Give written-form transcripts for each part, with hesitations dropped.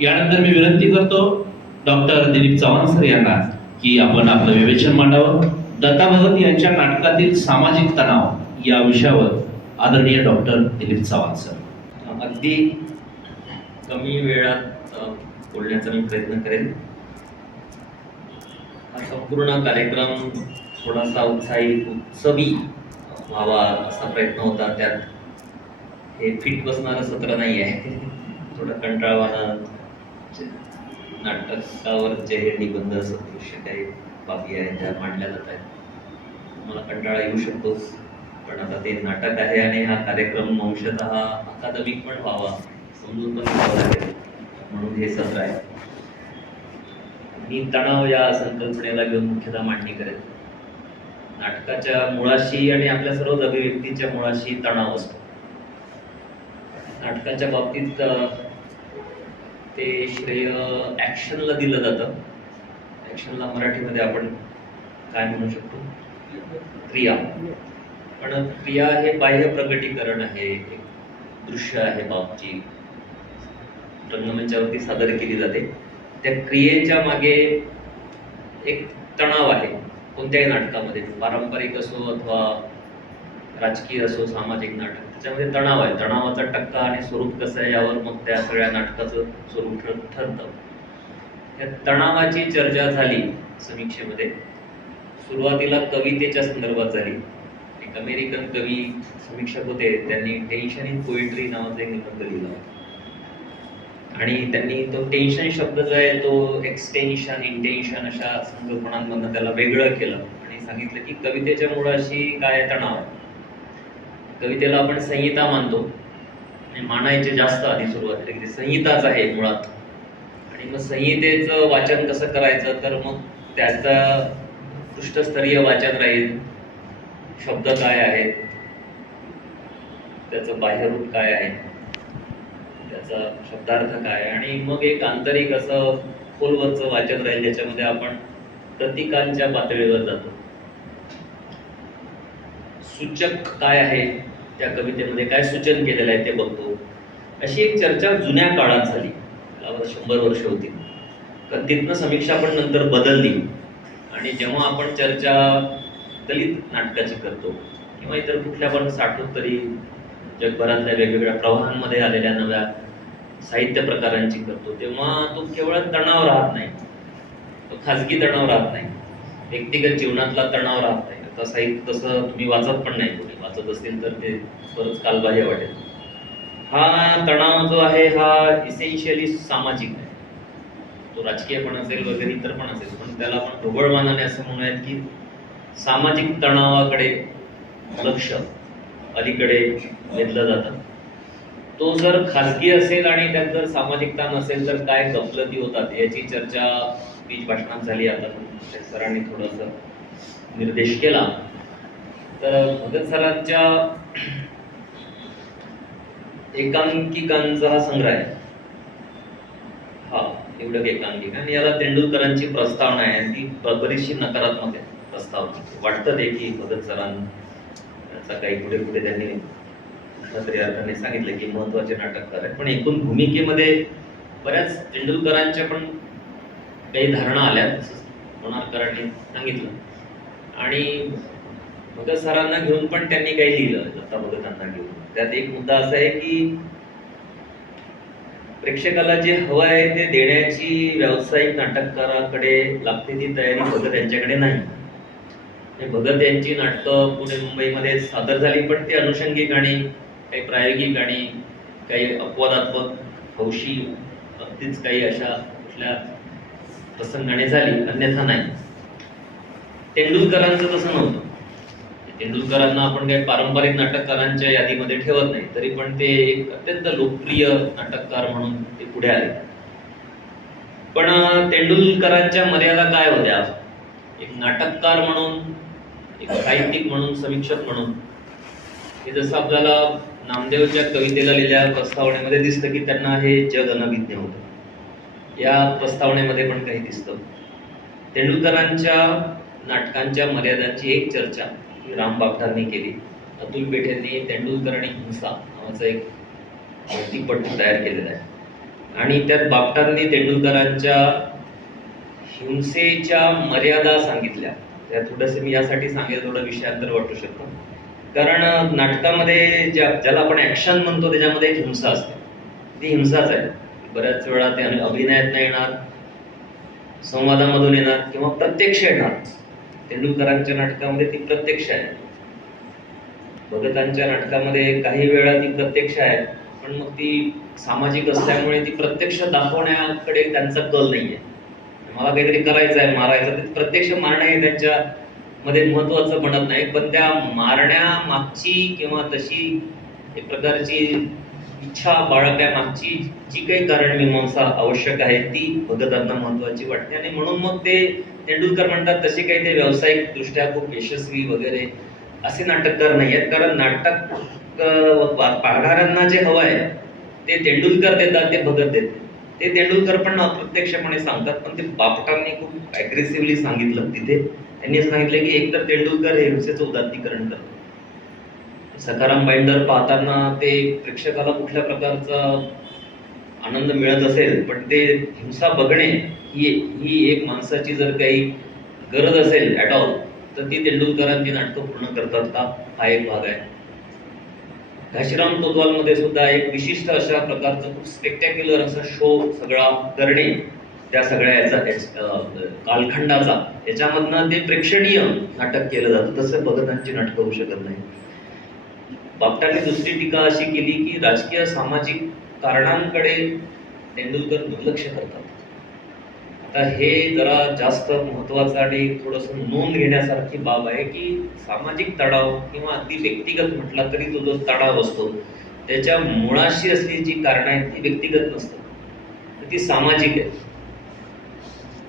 यानंतर मी विनंती करतो डॉक्टर दिलीप चव्हाण सर यांना की आपण आपलं विवेचन मांडावं. दत्ता भगत यांच्या नाटकातील सामाजिक तणाव या विषयावर आदरणीय डॉक्टर दिलीप चव्हाण सर. अगदी कमी वेळात बोलण्याचा मी प्रयत्न करेन. हा संपूर्ण कार्यक्रम थोडासा उत्सवी व्हावा असा प्रयत्न होता. त्यात हे फिट बसणारं सत्र नाही आहे. थोडं कंटाळवाणं नाटकावरचे हे निबंध सदृश्य काही बाबी आहेत त्या मांडल्या जात आहेत. मला कंटाळा येऊ शकतो, पण आता ते नाटक आहे आणि हा कार्यक्रम अंशतः अकादमिक पण व्हावा, समजून पण घ्यावं लागेल, म्हणून हे सत्र आहे. मी तणाव या संकल्पनेला घेऊन मुख्यतः मांडणी करेन. नाटकाच्या मुळाशी आणि आपल्या सर्व अभिव्यक्तीच्या मुळाशी तणाव असतो. नाटकाच्या बाबतीत ते श्रेय ऍक्शनला दिलं जातं. ऍक्शनला मराठीमध्ये आपण काय म्हणू शकतो? क्रिया. पण क्रिया हे बाह्य प्रकटीकरण आहे, एक दृश्य आहे, बाबची रंगमंचावरती सादर केली जाते. त्या क्रियेच्या मागे एक तणाव आहे. कोणत्याही नाटकामध्ये, पारंपरिक असो अथवा राजकीय असो, सामाजिक नाटक, त्याच्यामध्ये तणाव आहे. तणावाचा टक्का आणि स्वरूप कसं आहे यावर मग त्या सगळ्या नाटकाचं स्वरूप ठरतं. या तणावाची चर्चा झाली समीक्षेमध्ये. सुरुवातीला कवितेच्या संदर्भात झाली. एक अमेरिकन कवी समीक्षक होते, त्यांनी टेन्शन इन पोएट्री नावाचा एक निबंध लिहिला आणि त्यांनी तो टेन्शन शब्द जो आहे तो एक्सटेन्शन, इंटेन्शन अशा संकल्पनांमधनं त्याला वेगळं केलं आणि सांगितलं की कवितेच्या मुळाशी काय तणाव आहे. कवितेला आपण संहिता मानतो आणि मानायचे जास्त आधी सुरुवातीला की ते संहिताच आहे मुळात. आणि मग संहितेचं वाचन कसं करायचं, तर मग त्याचं पृष्ठस्तरीय वाचन राहील. शब्द काय आहेत, त्याचं बाह्यरूप काय आहे, त्याचा शब्दार्थ काय, आणि मग एक आंतरिक असं खोलवरचं वाचन राहील ज्याच्यामध्ये आपण प्रतीकांच्या पातळीवर जातो. सूचक काय आहे, त्या कवितेमध्ये काय सूचन केलेलं आहे ते बघतो. अशी एक चर्चा जुन्या काळात झाली, 100 वर्ष होती. तिथनं समीक्षा पण नंतर बदलली आणि जेव्हा आपण चर्चा दलित नाटकाची करतो किंवा इतर कुठल्या पण 60 जगभरातल्या वेगवेगळ्या प्रवाहांमध्ये आलेल्या नव्या साहित्य प्रकारांची करतो, तेव्हा तो केवळ तणाव राहत नाही, तो खाजगी तणाव राहत नाही, व्यक्तिगत जीवनातला तणाव राहत नाही. आता साहित्य तसं तुम्ही वाचत पण नाही, कोणी वाचत असतील तर ते बरंच कालबाह्य वाटेल. हा तणाव जो आहे हा इसेन्शियली सामाजिक आहे. तो राजकीय पण असेल वगैरे इतर पण असेल, पण त्याला आपण ढोबळ मानाने असं म्हणूयात की सामाजिक तणावाकडे लक्ष अलीकडे वेधलं जातं. तो जर खाजगी असेल आणि त्यात जर सामाजिकता नसेल तर काय गफलती होतात याची चर्चा बीज भाषणात झाली. आता सरांनी थोडस निर्देश केला तर भगत सरांच्या एकांकिकांचा हा संग्रह आहे. हा एवढं एकांकिका, आणि याला तेंडुलकरांची प्रस्तावना आहे आणि ती बरीचशी नकारात्मक आहे. प्रस्तावना वाटतं ते की भगत सरांचा काही पुढे पुढे त्यांनी तरी अर्थाने सांगितलं की महत्वाचे नाटककार आहे, पण एकूण भूमिकेमध्ये बऱ्याच तेंडुलकरांच्या पण काही धारणा आल्या, लोणारकरांनी सांगितलं. आणि भगत सरांना घेऊन पण त्यांनी काही लिहिलं, दत्ता भगतांना घेऊन. त्यात एक मुद्दा असा आहे की प्रेक्षकाला जे हवं आहे ते देण्याची व्यावसायिक नाटककाराकडे लागते ती तयारी भगत यांच्याकडे नाही. भगत यांची नाटकं पुणे मुंबईमध्ये सादर झाली, पण ते अनुषंगिक आणि काही प्रायोगिक आणि काही अपवादात्मक हौशी अगदीच काही अशा कुठल्या प्रसंगाने झाली, अन्यथा नाही. तेंडुलकरांचं तसं नव्हतं. तेंडुलकरांना आपण काही पारंपरिक नाटककारांच्या यादीमध्ये ठेवत नाही, तरी पण ते एक अत्यंत लोकप्रिय नाटककार म्हणून ते पुढे आले. पण तेंडुलकरांच्या मर्यादा काय होत्या? एक नाटककार म्हणून, एक साहित्यिक म्हणून, समीक्षक म्हणून, हे जसं आपल्याला नामदेवच्या कवितेला लिहिलेल्या प्रस्तावनेमध्ये दिसतं की त्यांना हे जग अनभिज्ञ होतं. या प्रस्तावनेमध्ये पण काही दिसतं. तेंडुलकरांच्या नाटकांच्या मर्यादांची एक चर्चा राम बागठांनी केली. अतुल पेठेंनी तेंडुलकर आणि हिंसा नावाचं एक माहितीपट तयार केलेला आहे. आणि त्यात बापटांनी तेंडुलकरांच्या हिंसेच्या मर्यादा सांगितल्या. त्या थोडंसं मी यासाठी सांगेल, थोडं विषयांतर वाटू शकतं. कारण नाटकामध्ये ज्याला आपण ऍक्शन म्हणतो त्याच्यामध्ये एक हिंसा असते, ती हिंसाच आहे. बऱ्याच वेळा ते अभिनयात नाही येणार, संवादामधून येणार किंवा प्रत्यक्ष येणार. तेंडुलकरांच्या नाटकामध्ये ती प्रत्यक्ष आहे. भगतांच्या नाटकामध्ये काही वेळा ती प्रत्यक्ष आहे, पण मग ती सामाजिक असल्यामुळे ती प्रत्यक्ष दाखवण्याकडे त्यांचा कल नाहीये. मला काहीतरी करायचं आहे, मारायचं, ते प्रत्यक्ष मारणं हे त्यांच्या मध्ये महत्वाचं बनत नाही, पण त्या मारण्यामागची किंवा तशी एक प्रकारची इच्छा बाळगण्यामागची जी काही कारणमीमांसा आवश्यक आहे ती भगतांना महत्वाची वाटते. आणि म्हणून मग ते तेंडुलकर म्हणतात तसे काही ते व्यावसायिक दृष्ट्या खूप यशस्वी वगैरे असे नाटककार नाही आहेत. कारण नाटक पाहणाऱ्यांना जे हवं आहे ते तेंडुलकर देतात, ते भगत देतात. ते तेंडुलकर पण अप्रत्यक्षपणे सांगतात, पण ते बापटांनी खूप अग्रेसिव्हली सांगितलं तिथे. त्यांनी सांगितलं की एकतर तेंडुलकर हे हिंसेचं उदात्तीकरण करतात. सखाराम बाइंडर पाहताना ते प्रेक्षकाला कुठल्या प्रकारचा आनंद मिळत असेल, पण ते हिंसा बघणे ही एक माणसाची जर काही गरज असेल ॲट ऑल, तर ती तेंडुलकरांची नाटकं पूर्ण करतात का, हा एक भाग आहे. घाशीराम कोतवाल मध्ये सुद्धा एक विशिष्ट अशा प्रकारचं खूप स्पेक्टॅक्युलर असा शो सगळा करणे, त्या सगळ्या याचा कालखंडाचा, याच्यामधनं ते प्रेक्षणीय नाटक केलं जातं. तसं भगतांची नाटकं होऊ शकत नाही. बापटांनी दुसरी टीका अशी केली की राजकीय सामाजिक कारणांकडे तेंडुलकर दुर्लक्ष करतात. आता हे जरा जास्त महत्वाचं आणि थोडंसं नोंद घेण्यासारखी बाब आहे की सामाजिक तणाव किंवा अगदी व्यक्तिगत म्हटला तरी तो जो तणाव असतो त्याच्या मुळाशी असलेली जी कारणं आहेत ती व्यक्तिगत नसतात, तर ती सामाजिक आहे,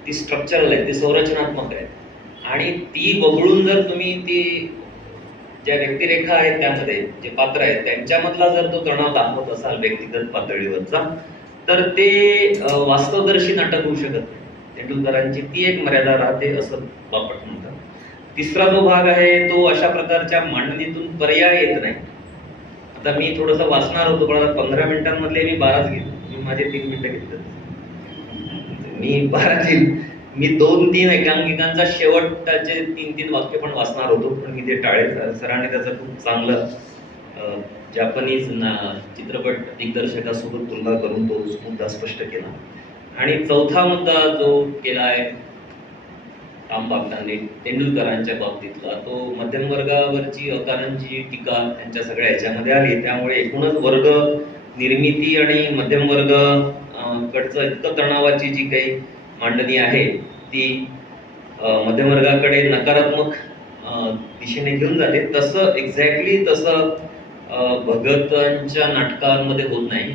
ती स्ट्रक्चरल आहे, ती संरचनात्मक आहे. आणि ती वगळून जर तुम्ही ती ज्या व्यक्तिरेखा आहेत त्यामध्ये जे पात्र आहेत त्यांच्यामधला जर तो तणाव दाखवत असाल व्यक्तिगत पातळीवरचा, तर ते वास्तवदर्शी नाटक होऊ शकत नाही. तेंडुलकरांची ती एक मर्यादा राहते असं बापट म्हणतात. तिसरा जो भाग आहे तो अशा प्रकारच्या मांडणीतून पर्याय येत नाही. आता मी थोडंसं वाचणार होतो, पण आता 15 मिनिटांमधले मी 12च घेतले. मी माझे 3 मिनिटं घेतले. मी 12 मी 2-3 एकांकिकांचा शेवटचे 3-3 वाक्य पण वाचणार होतो, पण मी ते टाळले. सरांनी त्याचं खूप चांगलं जपानीज चित्रपट दिग्दर्शकासोबत तुलना करून तो मुद्दा स्पष्ट केला. आणि चौथा मुद्दा जो केला आहे राम बापटांनी तेंडुलकरांच्या बाबतीतला, तो मध्यमवर्गावरची अकारांची टीका त्यांच्या सगळ्या याच्यामध्ये आली. त्यामुळे एकूणच वर्ग निर्मिती आणि मध्यमवर्ग कडचं इतकं तणावाची जी काही मांडणी आहे ती मध्यमवर्गाकडे नकारात्मक दिशेने घेऊन जाते. तसं एक्झॅक्टली तसं भगतांच्या नाटकांमध्ये होत नाही.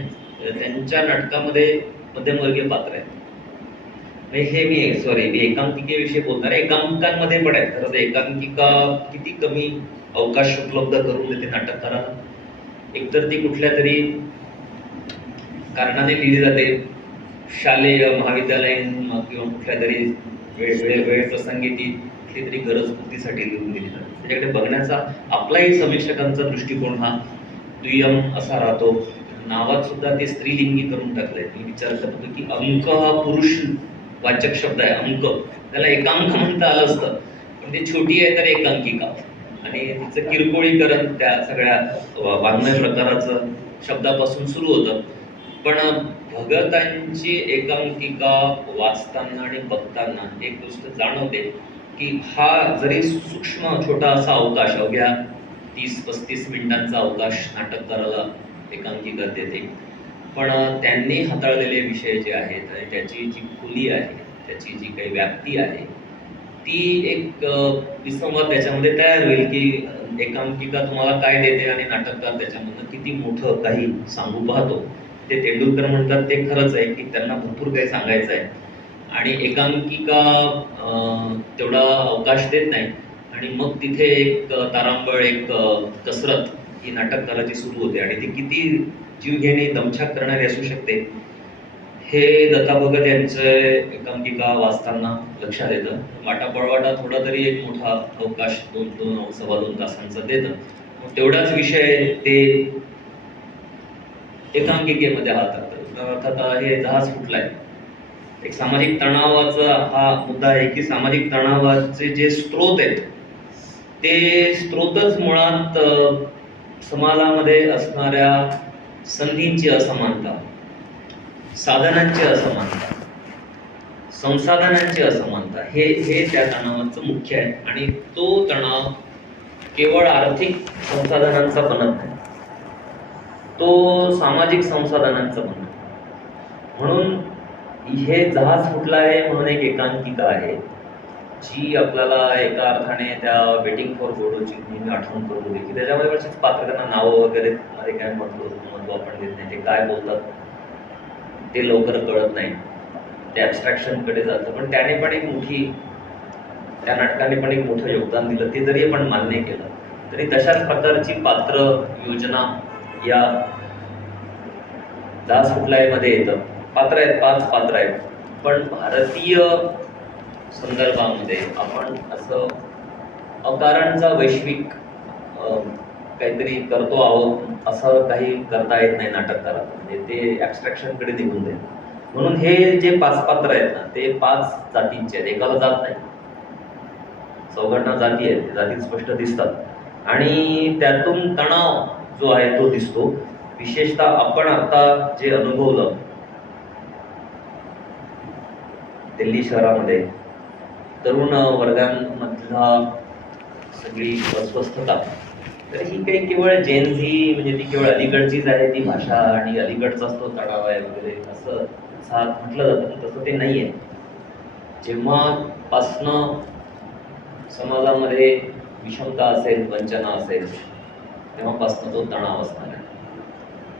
त्यांच्या नाटकामध्ये मध्यमवर्गीय पात्र आहेत. हे मी एकांकिकेविषयी बोलणार आहे. एकांकिकांमध्ये पण आहेत. खरं तर एकांकिका किती कमी अवकाश उपलब्ध करून देते नाटककाराला. एकतर ती कुठल्या तरी कारणाने लिहिली जाते, शालेय महाविद्यालयीन किंवा कुठल्या तरी वेळ प्रसंगी ती कुठली तरी गरज पूर्तीसाठी लिहून दिली जाते. त्याच्याकडे बघण्याचा आपलाही समीक्षकांचा दृष्टिकोन हा दुय्यम असा राहतो. नावात सुद्धा ते स्त्रीलिंगी करून टाकलंय. मी विचार करतो की अंक हा पुरुष वाचक शब्द आहे. अंक, त्याला एकांक म्हणता आलं असतं, पण ती छोटी आहे तर एकांकिका. आणि तिचं किरकोळीकरण त्या सगळ्या वाङ्मय प्रकाराचं शब्दापासून सुरू होतं. पण भगतांची एकांकिका वाचताना आणि बघताना एक गोष्ट जाणवते की हा जरी सूक्ष्म छोटा असा अवकाश, अवघ्या 30-35 मिनिटांचा अवकाश नाटककाराला एकांकिका देते, पण त्यांनी हाताळलेले विषय जे आहेत आणि त्याची जी खोली आहे, त्याची जी काही व्याप्ती आहे, ती एक विसंवाद त्याच्यामध्ये तयार होईल की एकांकिका तुम्हाला काय देते आणि नाटककार त्याच्यामधनं किती मोठं काही सांगू पाहतो. ते तेंडुलकर म्हणतात ते खरंच आहे की त्यांना भरपूर काही सांगायचं आहे आणि एकांकिका तेवढा अवकाश देत नाही. आणि मग तिथे एक तारांबळ, एक कसरत ही नाटककाराची सुरू होते आणि ती किती जीवघेणी दमछाक करणारी असू शकते हे दत्ता भगत यांचे एकांकिका वाचताना लक्षात येतं. वाटापळवाटा थोडा तरी एक मोठा अवकाश 2-2 तासांचा देतं. तेवढाच विषय ते एकांकिकेमध्ये हाताळतात. अर्थात हे जहाज फुटलाय. एक सामाजिक तणावाचा हा मुद्दा आहे की सामाजिक तणावाचे जे स्रोत आहेत ते स्रोतच मुळात समाजामध्ये असणाऱ्या संधींची असमानता, साधनांची असमानता, संसाधनांची असमानता हे हे त्या तणावाचं मुख्य आहे. आणि तो तणाव केवळ आर्थिक संसाधनांचा बनत नाही, तो सामाजिक संसाधनांचा बनतो. म्हणून हे जहाज फुटलं आहे म्हणून एक एकांकिका आहे जी आपल्याला एका अर्थाने त्या वेटिंग फॉर गोडोची नेहमी आठवण करून देते की त्याच्यामध्ये बरेच पात्रकांना नावं वगैरे मध्ये काय महत्व आपण देत नाही, ते काय बोलतात ते लवकर कळत नाही, ते ॲबस्ट्रॅक्शन कडे जातं. पण त्याने पण एक मोठी, त्या नाटकाने पण एक मोठं योगदान दिलं. ते जरी आपण मान्य केलं तरी तशाच प्रकारची पात्र योजना या जहाज फुटलाय मध्ये येतं. पात्र आहेत, 5 पात्र आहेत. पण भारतीय संदर्भामध्ये आपण असं अकारणचा वैश्विक काहीतरी करतो आहोत असं काही करता येत नाही नाटककाराला. म्हणजे ते ॲबस्ट्रॅक्शन कडे निघून जाईल. म्हणून हे जे 5 पात्र आहेत ना ते 5 जातींचे आहेत. एकाला जात नाही, चौघांना जाती आहेत, जाती स्पष्ट दिसतात आणि त्यातून तणाव जो आहे तो दिसतो. विशेषतः आपण आता जे अनुभवलं दिल्ली शहरामध्ये तरुण वर्गांमधला सगळी अस्वस्थता, तर ही काही केवळ जेनझी म्हणजे ती केवळ अलीकडचीच आहे ती भाषा आणि अलीकडचाच तो तणाव आहे वगैरे असं म्हटलं जातं, पण तसं ते नाही आहे. जेव्हापासनं समाजामध्ये विषमता असेल, वंचना असेल, तेव्हापासनं तो तणाव असणार आहे.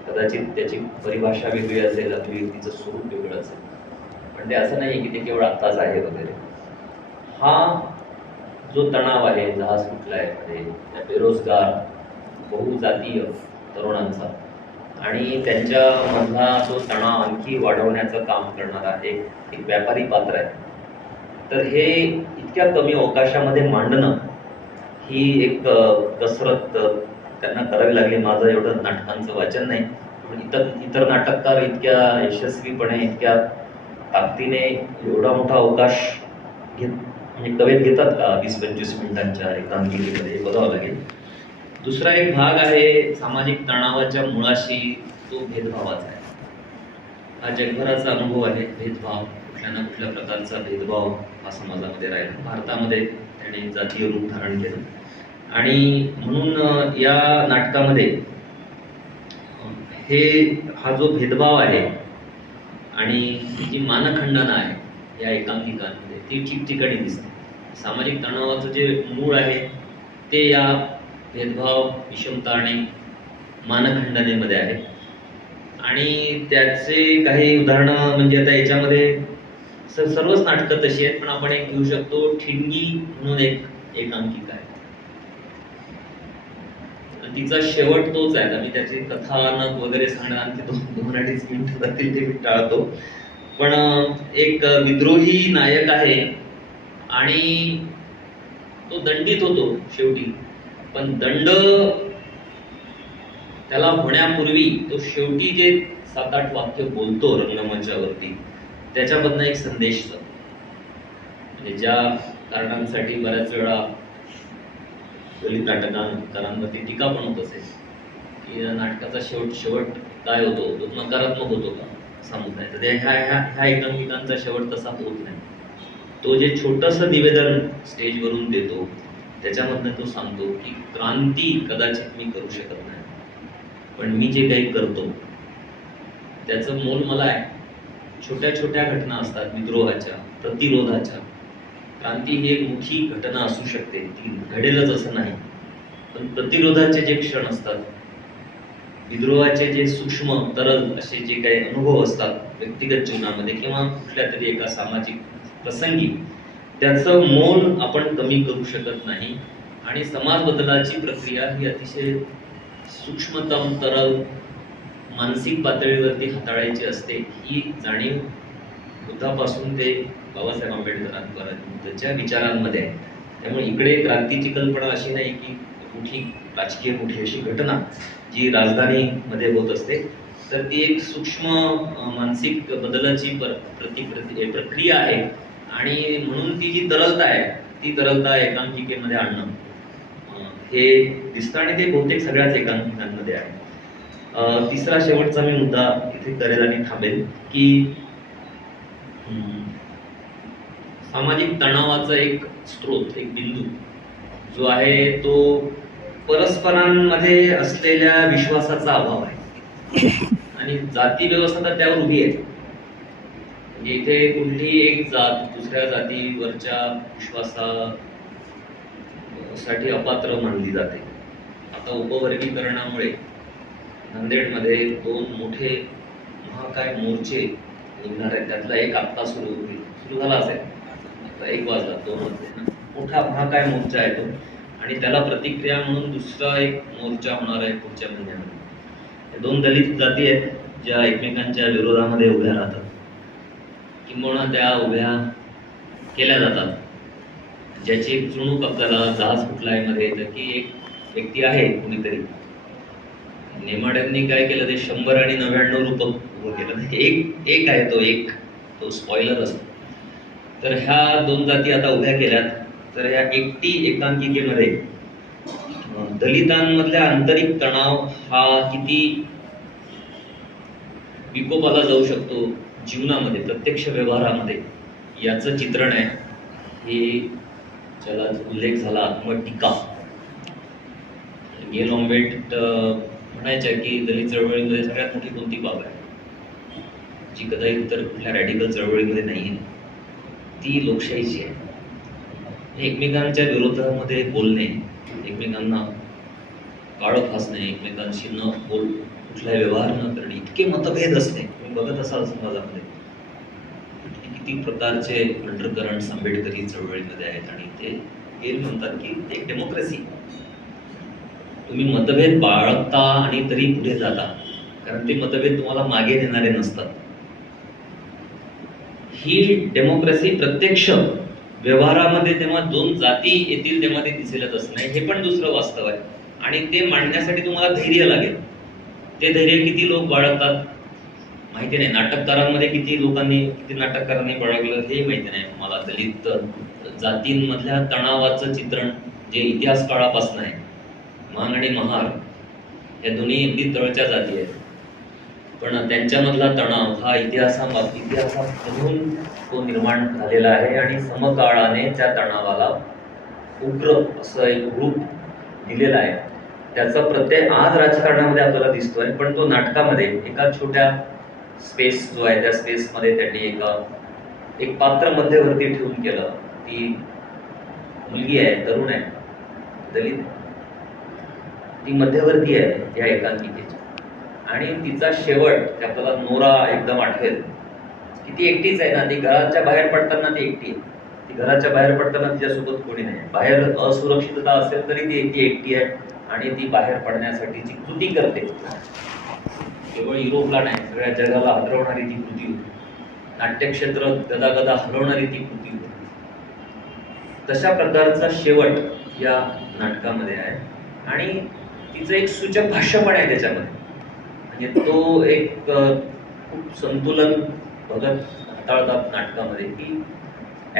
कदाचित त्याची परिभाषा वेगळी असेल, अभिव्यक्तीचं स्वरूप वेगळं असेल, पण ते असं नाही की ते केवळ आत्ताच आहे वगैरे. हा जो तणाव आहे जहाज फुटलाय मध्ये त्या बेरोजगार बहुजातीय तरुणांचा आणि त्यांच्यामधला तो तणाव आणखी वाढवण्याचं काम करणारा एक व्यापारी पात्र आहे. तर हे इतक्या कमी अवकाशामध्ये मांडणं ही एक कसरत त्यांना करावी लागली. माझं एवढं नाटकांचं वाचन नाही, पण इतर नाटककार इतक्या यशस्वीपणे, इतक्या ताकदीने एवढा मोठा अवकाश म्हणजे कवेत घेतात का 20-25 मिनिटांच्या एकांकिकेमध्ये, बघावं लागेल. दुसरा एक भाग आहे सामाजिक तणावाच्या मुळाशी, तो भेदभावाचा आहे. हा जगभराचा अनुभव आहे. भेदभाव, कुठल्या ना कुठल्या प्रकारचा भेदभाव हा समाजामध्ये राहिला. भारतामध्ये त्याने जातीय रूप धारण केलं आणि म्हणून या नाटकामध्ये हा जो भेदभाव आहे आणि जी मानखंडना आहे या एकांकिकांमध्ये ती ठिकठिकाणी दिसते. सामाजिक तणावाचं जे मूळ आहे ते या भेदभाव, विषमता आणि मानखंडनेमध्ये आहे. आणि त्याचे काही उदाहरणं म्हणजे आता याच्यामध्ये सर्वच नाटकं तशी आहेत, पण आपण एक घेऊ शकतो, ठिणगी म्हणून एक एकांकिका आहे. तिचा शेवट तोच आहे. मी त्याची कथानक वगैरे सांगणार, आणखी 2-2.5 मिनिटं जातील ते मी टाळतो. पण एक विद्रोही नायक आहे आणि तो दंडित होतो शेवटी, पण दंड त्याला होण्यापूर्वी तो शेवटी जे 7-8 वाक्य बोलतो रंगमंचावरती, त्याच्यामधनं एक संदेश जातो. म्हणजे ज्या कारणांसाठी बऱ्याच वेळा दलित नाटकांवरती टीका पण होत असेल की नाटकाचा शेवट काय होतो, तो नकारात्मक होतो का असा मुद्दा आहे. तर ह्या एकांकिकांचा शेवट तसा होत नाही. तो जे छोटंसं निवेदन स्टेजवरून देतो त्याच्यामधनं तो सांगतो की क्रांती कदाचित मी करू शकत नाही, पण मी जे काही करतो त्याचं मोल मला आहे. छोट्या छोट्या घटना असतात विद्रोहाच्या, प्रतिरोधाच्या. क्रांती ही एक मोठी घटना असू शकते, ती घडेलच असं नाही, पण प्रतिरोधाचे जे क्षण असतात, विद्रोहाचे जे सूक्ष्म तरल असे जे काही अनुभव असतात व्यक्तिगत जीवनामध्ये किंवा कुठल्या तरी एका सामाजिक प्रसंगी, त्याचं मोल आपण कमी करू शकत नाही. आणि समाज बदलाची प्रक्रिया ही अतिशय सूक्ष्मतम तरल मानसिक पातळीवरती हाताळायची असते. ही जाणीव बुद्धापासून ते बाबासाहेब आंबेडकरांपर्यंतच्या विचारांमध्ये आहे. त्यामुळे इकडे क्रांतीची कल्पना अशी नाही की मोठी राजकीय मोठी अशी घटना जी राजधानीमध्ये होत असते, तर ती एक सूक्ष्म मानसिक बदलाची प्रक्रिया आहे आणि म्हणून ती जी तरलता आहे ती तरलता एकांकिकेमध्ये आणणं हे दिसतं आणि ते बहुतेक सगळ्याच एकांकिकांमध्ये आहे. तिसरा शेवटचा मी मुद्दा इथे करेल आणि थांबेल की सामाजिक तणावाचा एक स्रोत, एक बिंदू जो आहे तो परस्परांमध्ये असलेल्या विश्वासाचा अभाव आहे आणि जाती व्यवस्था तर त्यावर उभी आहे. म्हणजे इथे कुठलीही एक जात दुसऱ्या जातीवरच्या विश्वासासाठी अपात्र मानली जाते. आता उपवर्गीकरणामुळे नांदेडमध्ये 2 मोठे महाकाय मोर्चे निघणार आहेत. त्यातला एक आत्ता सुरू झाला असेल, आता 1 वाजला 2 वाजले ना, मोठा महाकाय मोर्चा आहे तो आणि त्याला प्रतिक्रिया म्हणून दुसरा एक मोर्चा होणार आहे पुढच्या महिन्यामध्ये. 2 दलित जाती आहेत ज्या एकमेकांच्या विरोधामध्ये उभ्या राहतात, किंबहुना त्या उभ्या केल्या जातात. ज्याची एक चुणूक आपल्याला जहाज कुठलाय मध्ये येतं की एक व्यक्ती आहे कुणीतरी, नेमाड्यांनी काय केलं ते 100 आणि 99 रूपक उभं केलं. एक आहे तो स्पॉइलर असतो. तर ह्या 2 जाती आता उभ्या केल्यात. तर ह्या एकटी एकांकिकेमध्ये दलितांमधल्या आंतरिक तणाव हा किती विकोपाला जाऊ शकतो जीवनामध्ये, प्रत्यक्ष व्यवहारामध्ये, याचं चित्रण आहे. हे ज्याला उल्लेख झाला आत्मटीका. गेल ऑम्वेट म्हणायच्या की दलित चळवळीमध्ये सगळ्यात मोठी कोणती बाब आहे जी कदाचित इतर कुठल्या रॅडिकल चळवळीमध्ये नाही आहे, ती लोकशाहीची आहे. एकमेकांच्या विरोधामध्ये बोलणे, एकमेकांना काळं फासणे, एकमेकांशी न बोल कुठला व्यवहार न करणे, इतके मतभेद असणे. तुम्ही बघत असाल समाजामध्ये किती प्रकारचे अंडरकरंट्स आंबेडकरी चळवळीमध्ये आहेत आणि ते गेल म्हणतात की ते एक डेमोक्रेसी. तुम्ही मतभेद बाळगता आणि तरी पुढे जाता, कारण ते मतभेद तुम्हाला मागे नेणारे नसतात. ही डेमोक्रेसी प्रत्यक्ष व्यवहारामध्ये तेव्हा 2 जाती येतील तेव्हा ते दिसेलच असं नाही, हे पण दुसरं वास्तव आहे. आणि ते मांडण्यासाठी तुम्हाला धैर्य लागेल. ते धैर्य किती लोक बाळगतात माहिती नाही. नाटककारांमध्ये किती नाटककारांनी बाळगलं हे माहिती नाही मला. दलित जातींमधल्या तणावाचं चित्रण जे इतिहास काळापासून आहे, मान आणि महार या दोन्ही अगदी तळच्या जाती आहेत, पण त्यांच्यामधला तणाव हा इतिहासामधून तो निर्माण झालेला आहे आणि समकाळाने त्या तणावाला उग्र असं एक रूप दिलेलं आहे. त्याचा प्रत्यय आज राजकारणामध्ये आपल्याला दिसतोय, पण तो नाटकामध्ये एका छोट्या स्पेस जो आहे त्या स्पेसमध्ये त्यांनी एक पात्र मध्यवर्ती ठेवून केलं. ती मुलगी आहे, तरुण आहे, दलित, ती मध्यवर्ती आहे या एकांकिकेची. आणि तिचा शेवट ते आपल्याला नोरा एकदम आठवेल की ती एकटीच आहे ना. ती घराच्या बाहेर पडताना ती एकटी आहे. ती घराच्या बाहेर पडताना तिच्यासोबत कोणी नाही. बाहेर असुरक्षितता असेल तरी ती एकटी आहे आणि ती बाहेर पडण्यासाठीची कृती करते. केवळ युरोपला नाही, सगळ्या जगाला हलवणारी ती कृती होती. नाट्यक्षेत्र गदागदा हलवणारी ती कृती होती. तशा प्रकारचा शेवट या नाटकामध्ये आहे आणि तिचं एक सूचक भाष्य पण आहे त्याच्यामध्ये. म्हणजे तो एक खूप संतुलन बघत हाताळतात नाटकामध्ये की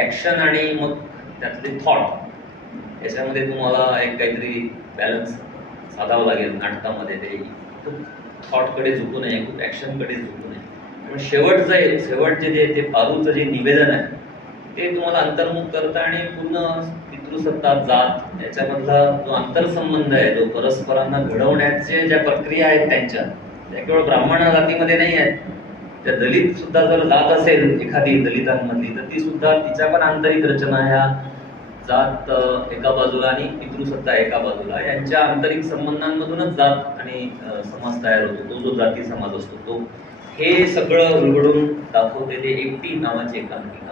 ऍक्शन आणि मग त्यातले थॉट याच्यामध्ये तुम्हाला एक काहीतरी बॅलन्स साधावं लागेल नाटकामध्ये. ते खूप थॉटकडे झुकू नये, खूप ऍक्शनकडे झुकू नये. पण शेवटचे जे ते पारूचं जे निवेदन आहे ते तुम्हाला अंतर्मुख करतं आणि पूर्ण पितृसत्ता जात याच्यामधला जो आंतरसंबंध आहे, जो परस्परांना घडवण्याचे ज्या प्रक्रिया आहेत त्या केवळ ब्राह्मण जातीमध्ये नाही आहेत. त्या दलित सुद्धा जर जात असेल एखादी दलितांमधली, तर ती सुद्धा तिच्या पण आंतरिक रचना ह्या जात एका बाजूला आणि पितृसत्ता एका बाजूला, यांच्या आंतरिक संबंधांमधूनच जात आणि समाज तयार होतो. तो जो जाती समाज असतो तो हे सगळं उलगडून दाखवते ते एकटी नावाची एकांकिका.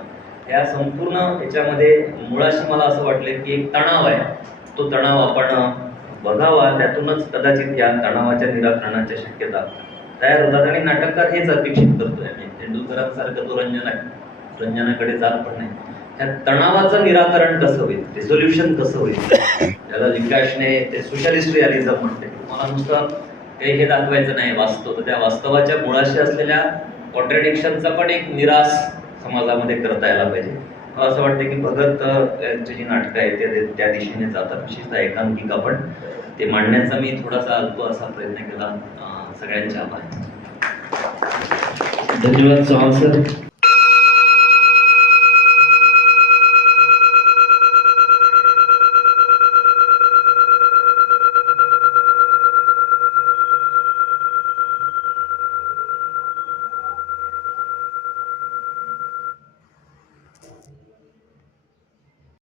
या संपूर्ण याच्यामध्ये मुळाशी मला असं वाटलं की एक तणाव आहे. तो तणाव आपण बघावा, त्यातूनच कदाचित या तणावाच्या निराकरणाच्या शक्यता तयार होतात. आणि नाटककार हेच अपेक्षित करतोय. तेंडुलकरांसारखं तो रंजनाकडे जात पण नाही. ह्या तणावाचं निराकरण कसं होईल, रिझोल्युशन कसं होईल, त्याला विकासने ते सोशलिस्ट रिअलिझम म्हणते. तुम्हाला नुसतं काही हे दाखवायचं नाही वास्तव, तर त्या वास्तवाच्या मुळाशी असलेल्या कॉन्ट्रडिक्शनचा पण एक निराश समाजामध्ये करता यायला पाहिजे. मला असं वाटतं की भगत यांची जी नाटकं आहेत त्या दिशेने जातात. विशेषतः एकांकिका पण ते मांडण्याचा मी थोडासा अल्प असा प्रयत्न केला. सगळ्यांचे आभार. धन्यवाद चव्हाण सर.